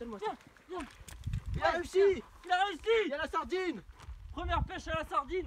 Donne-moi Viens, ça. viens. Il a réussi. Il a réussi. Il y a la sardine. Première pêche à la sardine.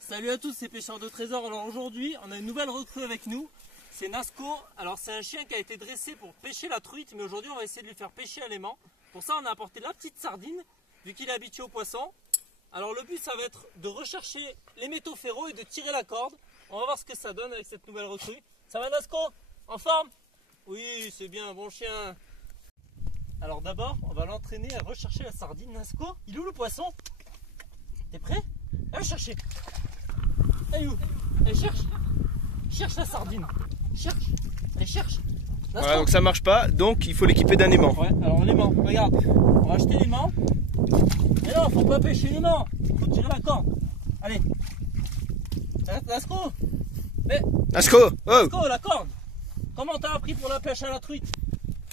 Salut à tous, c'est Pêcheurs de Trésors. Alors aujourd'hui, on a une nouvelle recrue avec nous. C'est Nasco. Alors c'est un chien qui a été dressé pour pêcher la truite, mais aujourd'hui on va essayer de lui faire pêcher à l'aimant. Pour ça, on a apporté la petite sardine, vu qu'il est habitué aux poissons. Alors le but, ça va être de rechercher les métaux ferreux et de tirer la corde. On va voir ce que ça donne avec cette nouvelle recrue. Ça va, Nasco? En forme? Oui, c'est bien, bon chien. Alors d'abord, on va l'entraîner à rechercher la sardine. Nasco, il est où le poisson? T'es prêt? Va le chercher. Elle est où? Elle cherche. Cherche la sardine. Cherche. Elle cherche. Voilà, donc ça marche pas, donc il faut l'équiper d'un aimant. Ouais, alors l'aimant, regarde. On va acheter l'aimant. Mais non, faut pas pêcher l'aimant. Faut tirer la corde. Allez. Nasco. Mais. Nasco, oh. Nasco, la corde. Comment t'as appris pour la pêche à la truite?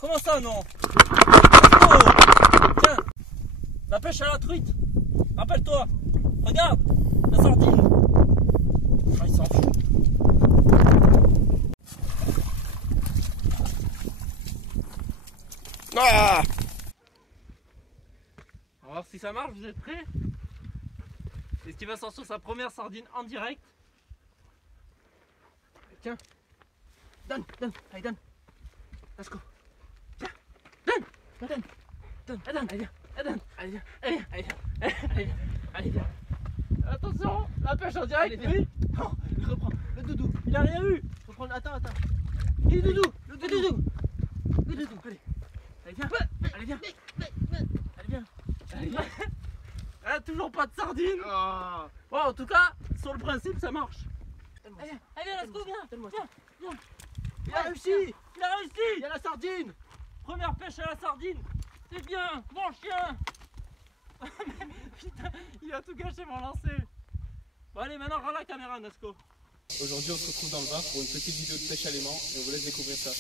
Comment ça, non? Nasco. Tiens. La pêche à la truite. Rappelle-toi. Regarde. La sardine. Ah, il s'en fout. Ah, On va voir si ça marche, vous êtes prêts? Est-ce qu'il va sortir sa première sardine en direct? tiens. Donne, allez, donne. Nasco. Tiens. Donne. Allez, viens. Allez, viens. Allez, viens. Attention, la pêche en direct, Allez, oui. Oh, il reprend. Le doudou. Il a rien eu. Reprends. Attends. Il est doudou. Le doudou. Allez. Allez, viens. Allez, viens. Ah, toujours pas de sardine. Oh. Bon, en tout cas, sur le principe, ça marche. Donne-moi ça. Allez, Nasco, viens. Donne-moi Viens. Il a réussi. Il a réussi. Il y a la sardine. Première pêche à la sardine. C'est bien. Bon chien. Putain, il a tout gâché mon lancer. Bon, allez, maintenant, rends la caméra, Nasco. Aujourd'hui, on se retrouve dans le bar pour une petite vidéo de pêche à l'aimant et on vous laisse découvrir ça.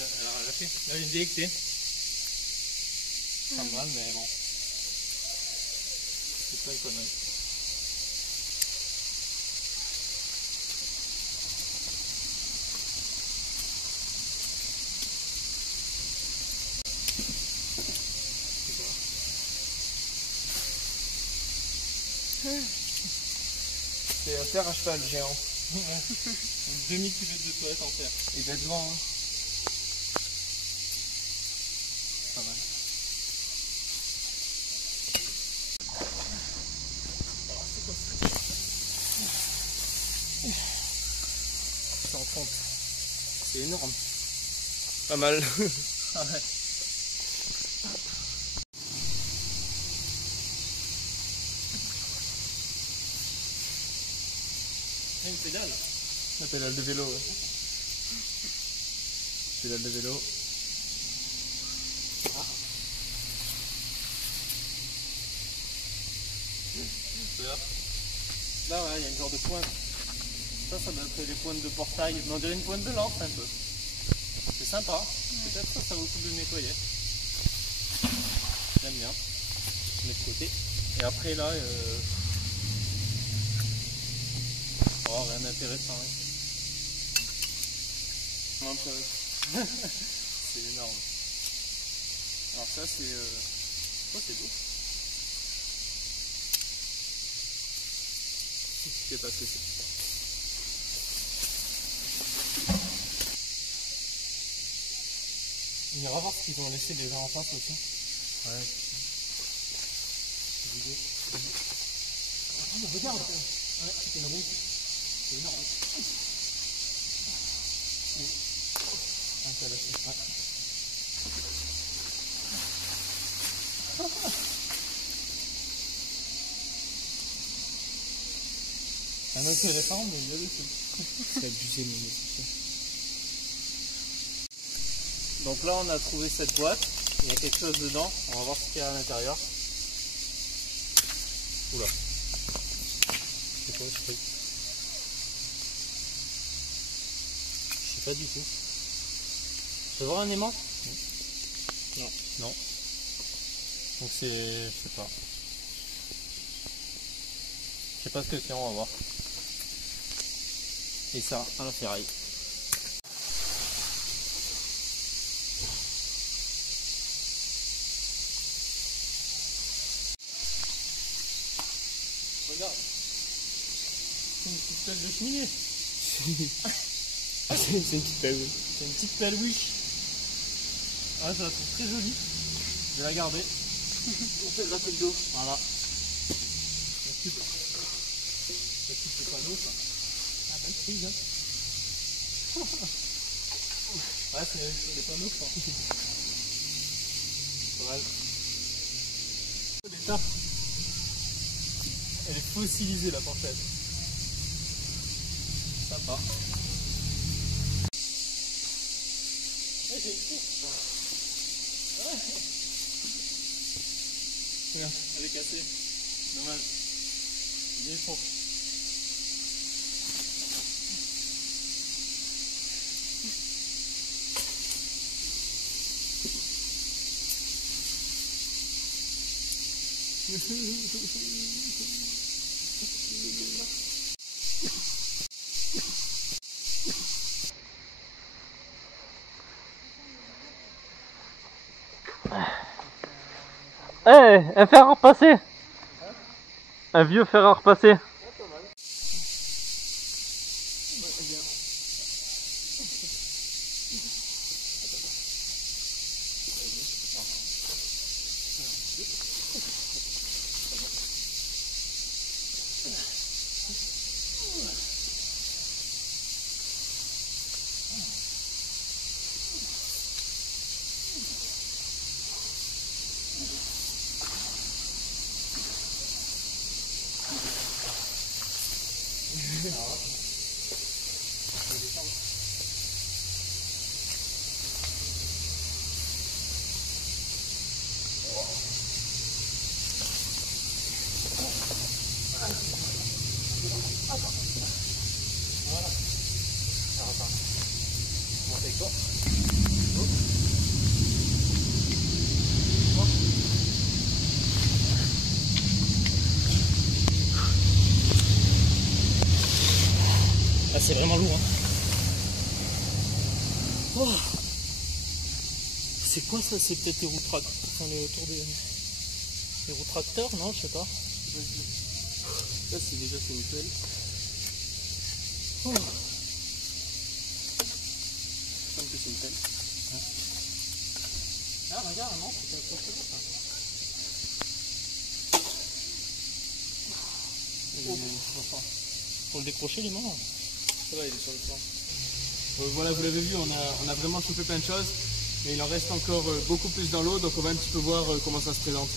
Alors, là, j'ai une délectée. Pas mal, mais bon. C'est pas une connerie. C'est un fer à cheval géant. Une demi-cuvette de toilette en fer. Il va être grand. Hein. Pas mal. 130. C'est énorme. Pas mal. Ah ouais. Une pédale. La pédale de vélo. Ouais. Pédale de vélo. Là, ouais, il y a une genre de pointe. Ça doit être les pointes de portail. Mais on dirait une pointe de lance un peu. C'est sympa. Peut-être ça vaut le coup de le nettoyer. J'aime bien. Je mets de côté. Et après là, oh, rien d'intéressant. Hein. C'est énorme. Alors ça c'est... Oh, c'est beau. Je sais pas ce que c'est. On ira voir ce qu'ils ont laissé déjà en face aussi. Ouais. Oh, mais regarde. Ouais, c'est une roue. C'est énorme. Ah, ça l'a fait. Un autre éléphant, mais il y a des trucs. C'est abusé, mais Donc là, on a trouvé cette boîte. Il y a quelque chose dedans. On va voir ce qu'il y a à l'intérieur. Oula. C'est quoi ce truc? Pas du tout. Tu veux voir un aimant? Non. Non. Donc c'est... je sais pas. Je sais pas ce que c'est, on va voir. Et ça, à la ferraille. Regarde. C'est une petite pelle de cheminée. C'est une petite pelle. C'est une petite pelle Wish. Ah, je la trouve très jolie. Je vais la garder. On fait la pelle d'eau. Voilà. La cube. La cube, c'est pas l'eau, ça. Ah, belle prise, hein. Ouais, c'est des panneaux, quoi. Pas mal. L'état. Elle est fossilisée, la portette. Sympa. Ouais, j'ai une course. Ouais. Regarde, elle est cassée. Dommage. Il est fort. Un fer à repasser. Un vieux fer à repasser. Ah, c'est vraiment lourd, hein. Oh. C'est quoi ça? C'est peut-être les roues tracteurs, enfin, le tour des roues tracteurs, non? Je sais pas. Là, c'est déjà une pelle. Oh. Il semble que c'est une pelle. Ouais. Ah, regarde, non, c'est pas trop ça. Faut le décrocher, les mains. Ça va, il est sur le plan. Voilà, vous l'avez vu, on a vraiment chopé plein de choses, mais il en reste encore beaucoup plus dans l'eau, donc on va un petit peu voir comment ça se présente.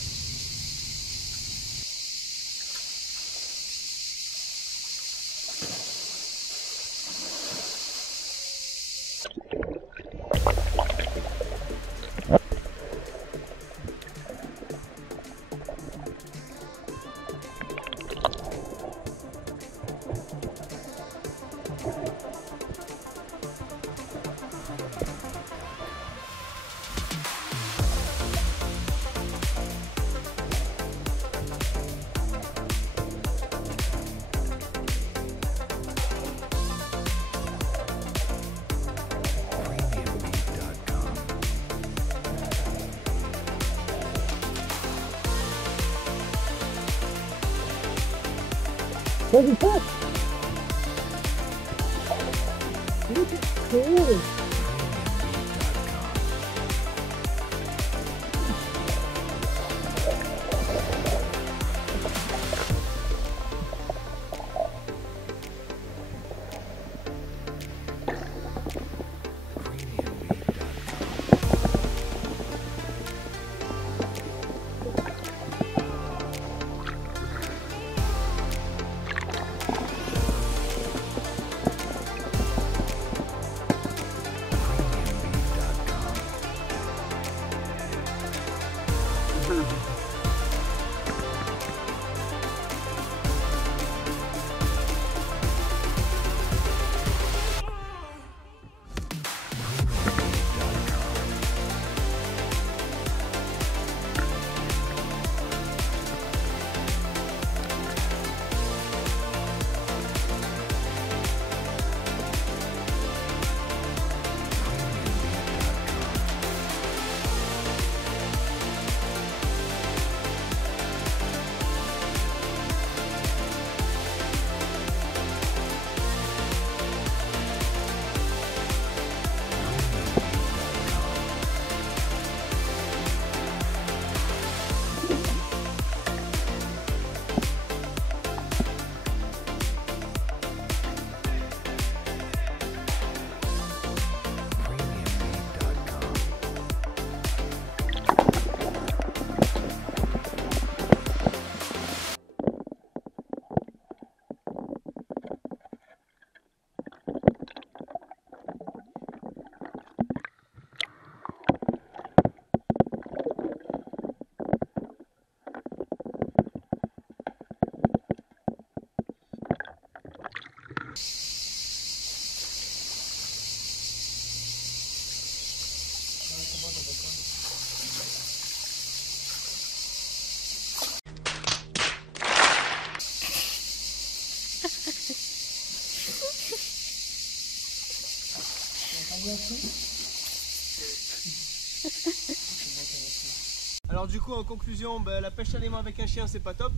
Alors du coup en conclusion, la pêche à l'aimant avec un chien c'est pas top,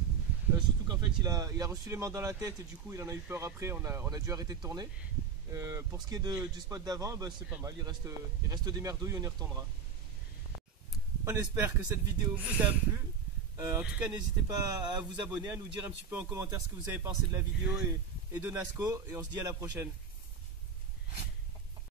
surtout qu'en fait il a reçu les mains dans la tête et du coup il en a eu peur après, on a dû arrêter de tourner. Pour ce qui est du spot d'avant, c'est pas mal, il reste des merdouilles, on y retournera. On espère que cette vidéo vous a plu, en tout cas n'hésitez pas à vous abonner, à nous dire un petit peu en commentaire ce que vous avez pensé de la vidéo et de Nasco, et on se dit à la prochaine.